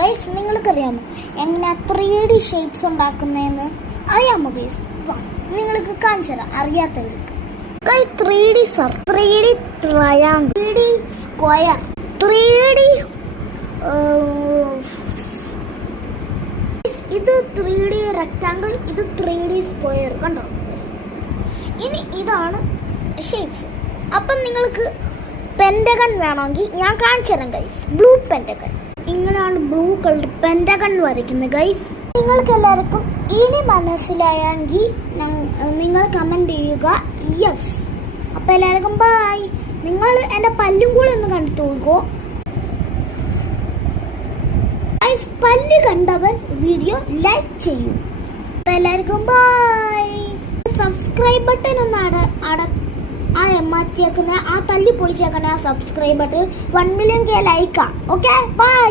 Guys, നിങ്ങൾക്കറിയാമോ എങ്ങനെ 3D shapes ഉണ്ടാക്കുന്നതെന്ന്? അറിയാമോ ഗൈസ്? നിങ്ങൾക്ക് കാണിച്ചു തരാം അറിയാത്തവർക്ക്. 3D sir, 3D triangle, 3D square, 3D ഇത് 3D റെക്ടാങ്കിൾ, ഇത് 3D സ്ക്വയർ. കണ്ടോ? ഇനി ഇതാണ് ഷേപ്സ്. അപ്പം നിങ്ങൾക്ക് പെൻറ്റഗൺ വേണമെങ്കിൽ ഞാൻ കാണിച്ചു തരാം ഗൈസ്. ബ്ലൂ പെൻറ്റഗൺ, ഇങ്ങനെയാണ് ബ്ലൂ കളർ പെൻറ്റഗൺ വരയ്ക്കുന്നത് ഗൈസ്. നിങ്ങൾക്ക് എല്ലാവർക്കും ഇനി മനസ്സിലായെങ്കിൽ നിങ്ങൾ കമൻറ്റ് ചെയ്യുക യെസ്. അപ്പോൾ എല്ലാവർക്കും ബൈ. നിങ്ങൾ എൻ്റെ പല്ലും കൂടെ ഒന്ന് കണ്ടിട്ട് പോകോ ഗൈസ്. പല്ല് കണ്ടവർ വീഡിയോ ലൈക്ക് ചെയ്യൂ. അപ്പോൾ എല്ലാവർക്കും ബൈ. സബ്സ്ക്രൈബ് ബട്ടൺ ഒന്ന് മാറ്റിയേക്കുന്ന ആ തല്ലി പൊളിച്ചേക്കുന്ന ആ subscribe button 1 million Lyca. Okay bye.